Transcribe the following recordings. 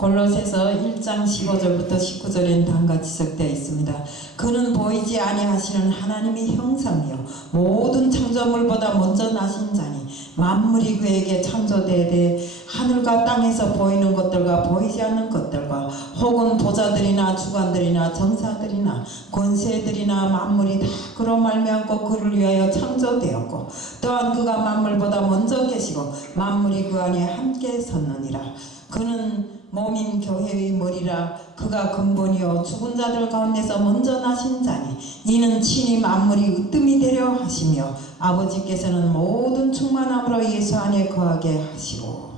골로새서 1장 15절부터 19절에는 다음과 지적되어 있습니다. 그는 보이지 아니하시는 하나님의 형상이요 모든 창조물보다 먼저 나신 자니 만물이 그에게 창조되되 하늘과 땅에서 보이는 것들과 보이지 않는 것들과 혹은 보좌들이나 주관들이나 정사들이나 권세들이나 만물이 다 그로 말미암고 그를 위하여 창조되었고 또한 그가 만물보다 먼저 계시고 만물이 그 안에 함께 섰느니라. 그는 몸인 교회의 머리라. 그가 근본이요 죽은 자들 가운데서 먼저 나신 자니 이는 친히 만물이 으뜸이 되려 하시며 아버지께서는 모든 충만함으로 예수 안에 거하게 하시고.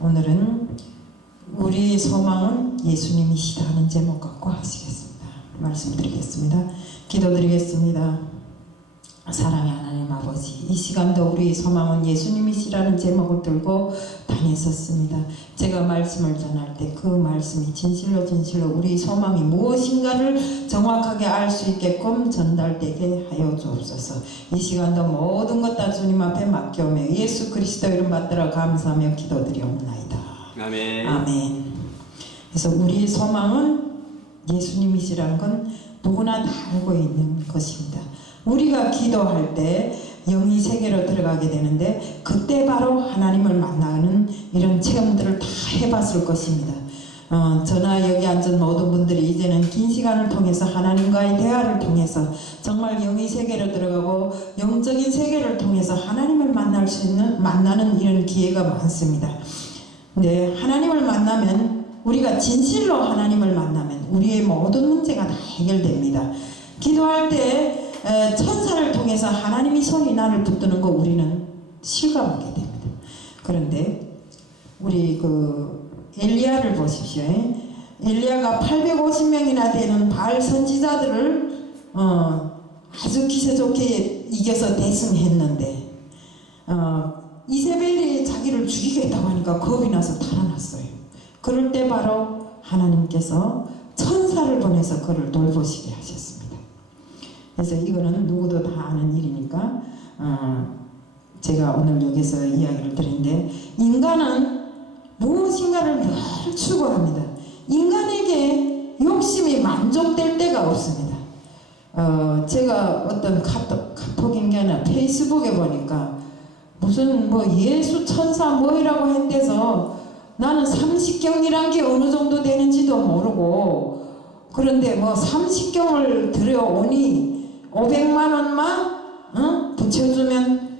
오늘은 우리 소망은 예수님이시다 하는 제목 갖고 하시겠습니다. 말씀드리겠습니다. 기도드리겠습니다. 사랑의 하나님 아버지, 이 시간도 우리 소망은 예수님이시라는 제목을 들고 다녔었습니다. 제가 말씀을 전할 때 그 말씀이 진실로 우리 소망이 무엇인가를 정확하게 알 수 있게끔 전달되게 하여 주옵소서. 이 시간도 모든 것 다 주님 앞에 맡겨오며 예수 그리스도 이름 받들어 감사하며 기도드리옵나이다. 아멘. 아멘. 그래서 우리 소망은 예수님이시라는 건 누구나 다 알고 있는 것입니다. 우리가 기도할 때 영의 세계로 들어가게 되는데 그때 바로 하나님을 만나는 이런 체험들을 다 해봤을 것입니다. 저나 여기 앉은 모든 분들이 이제는 긴 시간을 통해서 하나님과의 대화를 통해서 정말 영의 세계로 들어가고 영적인 세계를 통해서 하나님을 만날 수 있는 만나는 이런 기회가 많습니다. 근데 하나님을 만나면 우리가 진실로 하나님을 만나면 우리의 모든 문제가 다 해결됩니다. 기도할 때 천사를 통해서 하나님이 손이 나를 붙드는 거 우리는 실감하게 됩니다. 그런데 우리 엘리야를 보십시오. 엘리야가 850명이나 되는 바알 선지자들을 아주 기세 좋게 이겨서 대승했는데 이세벨이 자기를 죽이겠다고 하니까 겁이 나서 달아났어요. 그럴 때 바로 하나님께서 천사를 보내서 그를 돌보시게 하셨습니다. 그래서 이거는 누구도 다 아는 일이니까 제가 오늘 여기서 이야기를 드리는데 인간은 무엇인가를 늘 추구합니다. 인간에게 욕심이 만족될 때가 없습니다. 제가 어떤 카톡인가나 페이스북에 보니까 무슨 예수 천사 뭐이라고 했대서 나는 30경이란 게 어느 정도 되는지도 모르고 그런데 30경을 들여오니 500만원만 붙여주면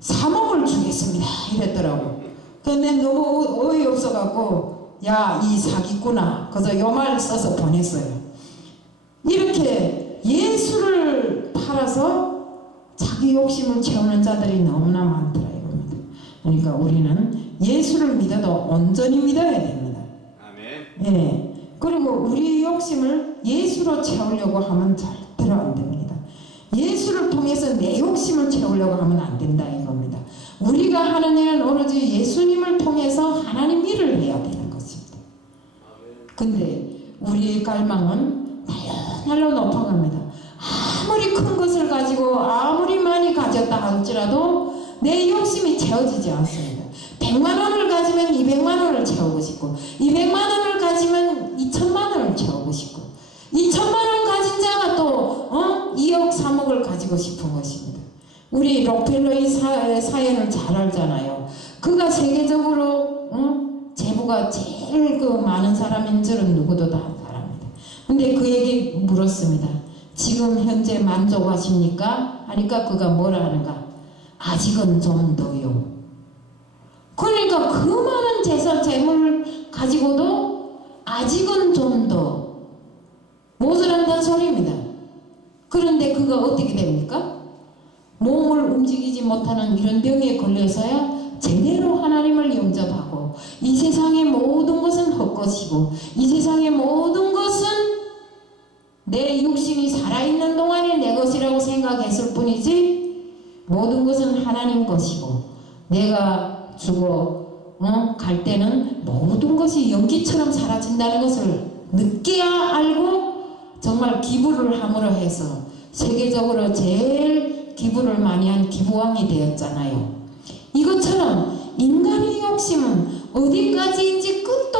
3억을 주겠습니다 이랬더라고. 근데 너무 어이없어갖고 야 이 사기꾼아 그래서 요 말 써서 보냈어요. 이렇게 예수를 팔아서 자기 욕심을 채우는 자들이 너무나 많더라 이겁니다. 그러니까 우리는 예수를 믿어도 온전히 믿어야 됩니다. 아멘. 예. 그리고 우리 욕심을 예수로 채우려고 하면 절대로 안 됩니다. 예수를 통해서 내 욕심을 채우려고 하면 안 된다 이겁니다. 우리가 하는 일은 오로지 예수님을 통해서 하나님 일을 해야 되는 것입니다. 근데 우리의 갈망은 날로 높아갑니다. 아무리 큰 것을 가지고 아무리 많이 가졌다 할지라도 내 욕심이 채워지지 않습니다. 100만 원을 가지면 200만 원을 채우고 싶고 200만 원을 가지면 2천만 원을 채우고 싶고 2천만 원 가진 자가 또 2억 3억을 가지고 싶은 것입니다. 우리 록펠러의 사연을 잘 알잖아요. 그가 세계적으로 재부가 제일 많은 사람인 줄은 누구도 다 알아합니다. 근데 그에게 물었습니다. 지금 현재 만족하십니까? 하니까 그가 뭐라 하는가? 아직은 좀 더요. 그러니까 그 많은 재물을 가지고도 아직은 좀 더 모자란다는 소리입니다. 그런데 그가 어떻게 됩니까? 몸을 움직이지 못하는 이런 병에 걸려서야 제대로 하나님을 영접하고 이 세상의 모든 것은 헛것이고 이 세상의 모든 것은 내 육신이 살아있는 동안에 내 것이라고 생각했을 뿐이지 모든 것은 하나님 것이고 내가 죽어 갈 때는 모든 것이 연기처럼 사라진다는 것을 늦게야 알고 정말 기부를 함으로 해서 세계적으로 제일 기부를 많이 한 기부왕이 되었잖아요. 이것처럼 인간의 욕심은 어디까지인지 끝도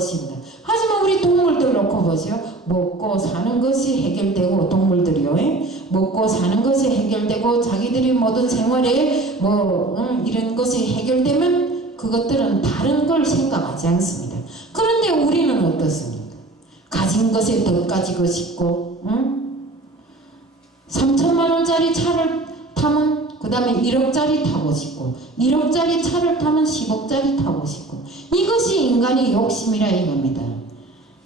것입니다. 하지만 우리 동물들 놓고 보세요. 먹고 사는 것이 해결되고, 동물들이요, 먹고 사는 것이 해결되고 자기들이 모든 생활에 이런 것이 해결되면 그것들은 다른 걸 생각하지 않습니다. 그런데 우리는 어떻습니까? 가진 것에 더 가지고 싶고, 3천만 원짜리 차를 타면 그 다음에 1억짜리 타고 싶고, 1억짜리 차를 타면 10억짜리 타고 싶고, 이것이 인간의 욕심이라 이겁니다.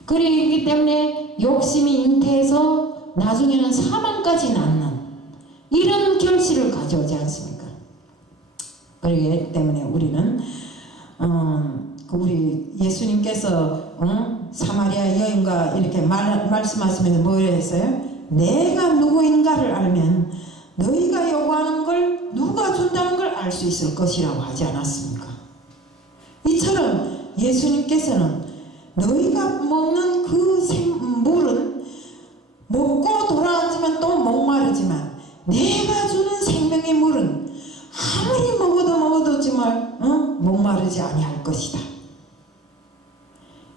그렇기 때문에 욕심이 잉태해서 나중에는 사망까지 낳는 이런 결실을 가져오지 않습니까? 그렇기 때문에 우리는 우리 예수님께서 사마리아 여인과 이렇게 말씀하시면서 뭐라 했어요? 내가 누구인가를 알면 너희가 요구하는 걸 누가 준다는 걸 알 수 있을 것이라고 하지 않았습니까? 이처럼 예수님께서는 너희가 먹는 그 물은 먹고 돌아왔지만 또 목마르지만 내가 주는 생명의 물은 아무리 먹어도 정말 목마르지 아니할 것이다.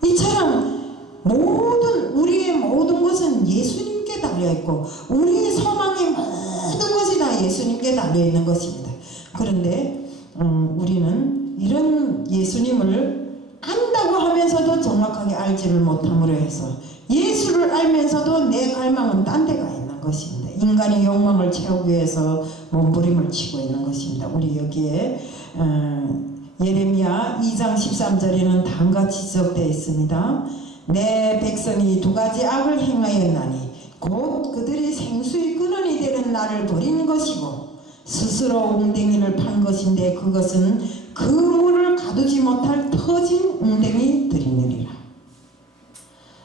이처럼 우리의 모든 것은 예수님께 달려있고 우리의 소망의 모든 것이 다 예수님께 달려있는 것입니다. 그런데 우리는 이런 예수님을 안다고 하면서도 정확하게 알지를 못함으로 해서 예수를 알면서도 내 갈망은 딴 데가 있는 것입니다. 인간의 욕망을 채우기 위해서 몸부림을 치고 있는 것입니다. 우리 여기에 예레미야 2장 13절에는 다음같이 지적되어 있습니다. 내 백성이 두 가지 악을 행하였나니 곧 그들이 생수의 근원이 되는 나를 버린 것이고 스스로 웅덩이를 판 것인데 그것은 그 물을 가두지 못할 터진 웅덩이들이니라.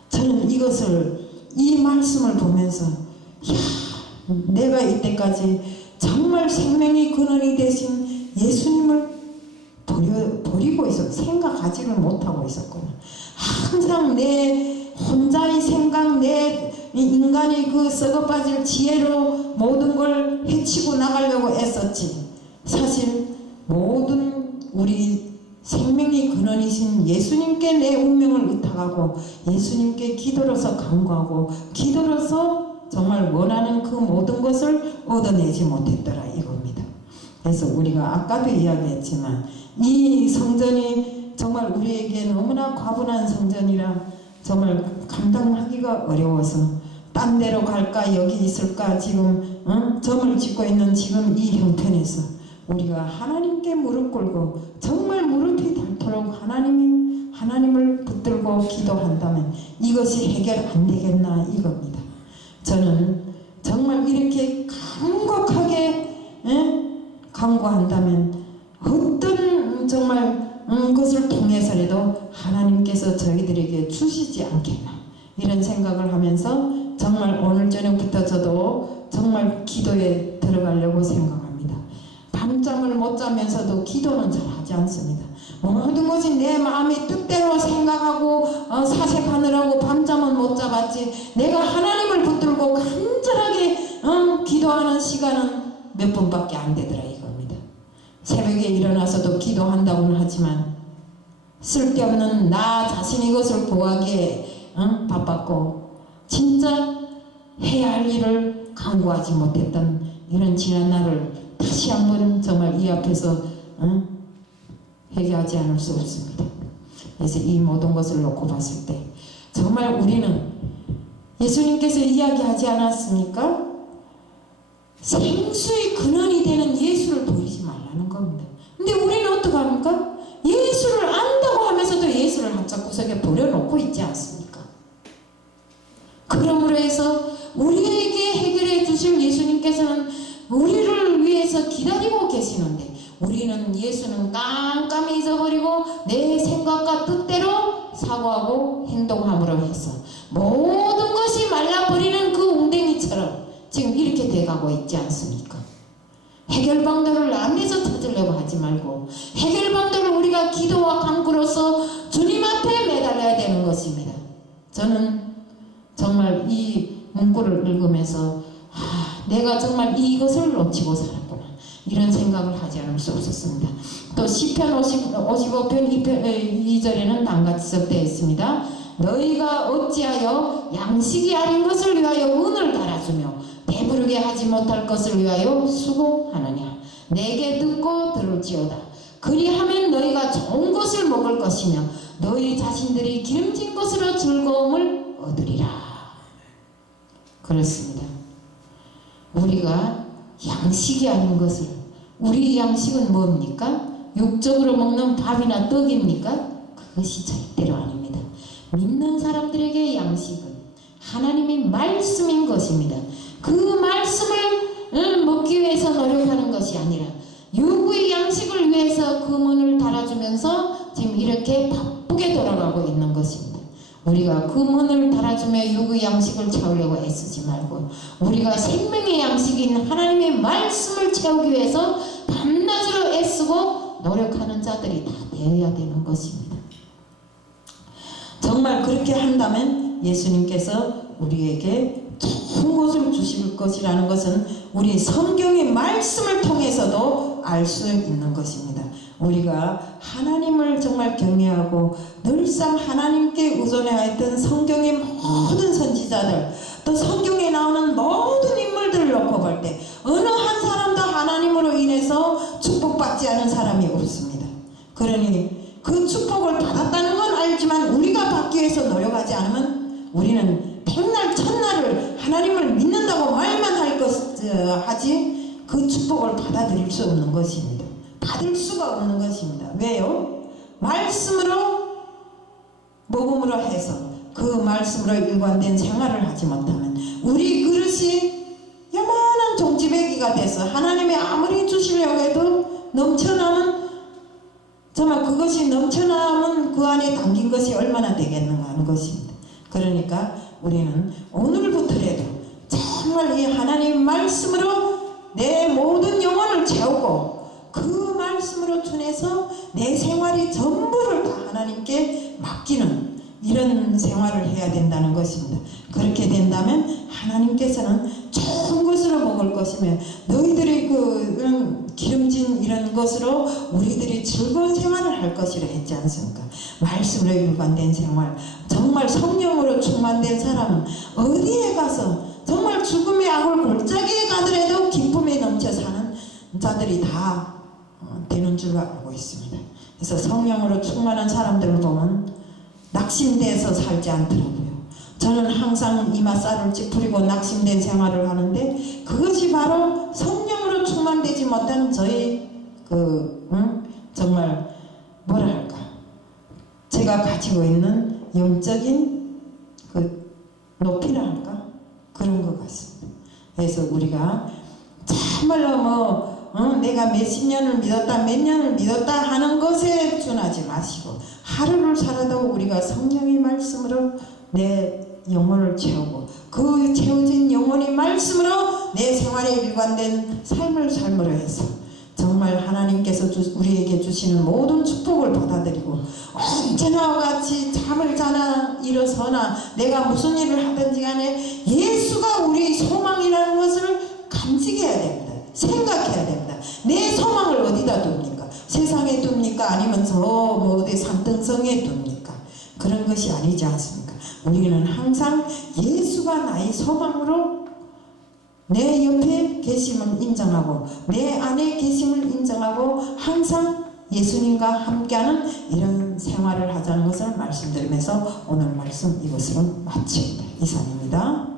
저는 이 말씀을 보면서 내가 이때까지 정말 생명의 근원이 되신 예수님을 버리고 생각하지를 못하고 있었구나. 항상 내 혼자의 생각, 내 인간의 그 썩어빠질 지혜로 모든 걸 해치고 나가려고 애썼지. 사실 모든 우리 생명의 근원이신 예수님께 내 운명을 의탁하고 예수님께 기도로서 간구하고 기도로서 정말 원하는 그 모든 것을 얻어내지 못했더라 이겁니다. 그래서 우리가 아까도 이야기했지만 이 성전이 정말 우리에게 너무나 과분한 성전이라 정말 감당하기가 어려워서 딴 데로 갈까 여기 있을까 지금 점을 짓고 있는 지금 이 형편에서 우리가 하나님께 무릎 꿇고 정말 무릎이 닳도록 하나님을 붙들고 기도한다면 이것이 해결 안 되겠나 이겁니다. 저는 정말 이렇게 간곡하게 간구한다면 어떤 정말 것을 통해서라도 하나님께서 저희들에게 주시지 않겠나 이런 생각을 하면서 정말 오늘 저녁부터 저도 정말 기도에 들어가려고 생각합니다. 밤잠을 못 자면서도 기도는 잘 하지 않습니다. 모든 것이 내 마음의 뜻대로 생각하고 사색하느라고 밤잠은 못 자봤지 내가 하나님을 붙들고 간절하게 기도하는 시간은 몇 분밖에 안 되더라 이겁니다. 새벽에 일어나서도 기도한다고는 하지만 쓸데없는 나 자신의 것을 구하기에 바빴고 진짜 해야 할 일을 간구하지 못했던 이런 지난 날을 다시 한번 정말 이 앞에서 회개하지 않을 수 없습니다. 그래서 이 모든 것을 놓고 봤을 때 정말 우리는 예수님께서 이야기하지 않았습니까? 생수의 근원이 되는 예수를 버리지 말라는 겁니다. 근데 우리는 어떻게 합니까? 예수를 안다고 하면서도 예수를 한짝 구석에 버려놓고 있지 않습니까? 그러므로 해서 우리에게 해결해 주실 예수님께서는 우리를 위해서 기다리고 계시는데 우리는 예수는 깜깜이 잊어버리고 내 생각과 뜻대로 사고하고 행동함으로 해서 모든 것이 말라버리는 그 웅덩이처럼 지금 이렇게 돼가고 있지 않습니까? 해결 방도를 안에서 찾으려고 하지 말고 해결 방도를 우리가 기도와 간구로서 주님 앞에 매달려야 되는 것입니다. 저는 정말 이 문구를 읽으면서 내가 정말 이것을 놓치고 살았구나 이런 생각을 하지 않을 수 없었습니다. 또 시편 55편 2절에는 다음같이 적되어 있습니다. 너희가 어찌하여 양식이 아닌 것을 위하여 은을 달아주며 배부르게 하지 못할 것을 위하여 수고하느냐. 내게 듣고 들을지어다. 그리하면 너희가 좋은 것을 먹을 것이며 너희 자신들이 기름진 것으로 즐거움을 얻으리라. 그렇습니다. 우리가 양식이 아닌 것을, 우리 양식은 뭡니까? 육적으로 먹는 밥이나 떡입니까? 그것이 절대로 아닙니다. 믿는 사람들에게 양식은 하나님의 말씀인 것입니다. 그 말씀을 먹기 위해서 노력하는 것이 아니라 육의 양식을 위해서 그 문을 달아주면서 지금 이렇게 바쁘게 돌아가고 있는 것입니다. 우리가 그 문을 달아주며 육의 양식을 채우려고 애쓰지 말고 우리가 생명의 양식인 하나님의 말씀을 채우기 위해서 밤낮으로 애쓰고 노력하는 자들이 다 되어야 되는 것입니다. 정말 그렇게 한다면 예수님께서 우리에게 좋은 것을 주실 것이라는 것은 우리 성경의 말씀을 통해서도 알 수 있는 것입니다. 우리가 하나님을 정말 경외하고 늘상 하나님께 의존하였던 성경의 모든 선지자들, 또 성경에 나오는 모든 인물들을 놓고 볼 때 어느 한 사람도 하나님으로 인해서 축복받지 않은 사람이 없습니다. 그러니 그 축복을 받았다는 건 알지만 우리가 받기 위해서 노력하지 않으면 우리는 백날 천날을 하나님을 믿는다고 말만 하지 그 축복을 받아들일 수 없는 것입니다. 받을 수가 없는 것입니다. 왜요? 말씀으로 복음으로 해서 그 말씀으로 일관된 생활을 하지 못하면 우리 그릇이 요만한 종지배기가 돼서 하나님이 아무리 주시려고 해도 넘쳐나면 정말 그것이 넘쳐나면 그 안에 담긴 것이 얼마나 되겠는가 하는 것입니다. 그러니까 우리는 오늘부터라도 정말 이 하나님 말씀으로 내 모든 영혼을 채우고 그 말씀으로 준해서 내 생활이 전부를 다 하나님께 맡기는 이런 생활을 해야 된다는 것입니다. 그렇게 된다면 하나님께서는 좋은 것으로 먹을 것이며 너희들이 그 기름진 이런 것으로 우리들이 즐거운 생활을 할 것이라 했지 않습니까? 말씀으로 일관된 생활, 정말 성령으로 충만된 사람은 어디에 가서 정말 죽음의 악을 골짜기에 가더라도 기쁨에 넘쳐 사는 자들이 다 되는 줄로 알고 있습니다. 그래서 성령으로 충만한 사람들을 보면 낙심돼서 살지 않더라고요. 저는 항상 이마살을 찌푸리고 낙심된 생활을 하는데 그것이 바로 성령으로 충만되지 못한 저의 정말 뭐라 할까, 제가 가지고 있는 영적인 그 높이라 할까, 그런 것 같습니다. 그래서 우리가 참말로 내가 몇십 년을 믿었다 몇 년을 믿었다 하는 것에 준하지 마시고 하루를 살아도 우리가 성령의 말씀으로 내 영혼을 채우고 그 채워진 영혼의 말씀으로 내 생활에 일관된 삶을 삶으로 해서 정말 하나님께서 우리에게 주시는 모든 축복을 받아들이고 언제나 같이 잠을 자나 일어서나 내가 무슨 일을 하든지 간에 예수가 우리의 소망이라는 것을 간직해야 됩니다. 생각해야 됩니다. 내 소망을 어디다 둡니까? 세상에 둡니까? 아니면 저 어디 산등성에 둡니까? 그런 것이 아니지 않습니까? 우리는 항상 예수가 나의 소망으로 내 옆에 계심을 인정하고 내 안에 계심을 인정하고 항상 예수님과 함께하는 이런 생활을 하자는 것을 말씀드리면서 오늘 말씀 이것으로 마칩니다. 이상입니다.